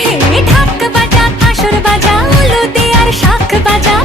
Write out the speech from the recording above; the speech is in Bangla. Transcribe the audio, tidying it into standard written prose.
হে ঢাক বাজা কাঁসর বাজা উলু দে আর শাখ বাজা।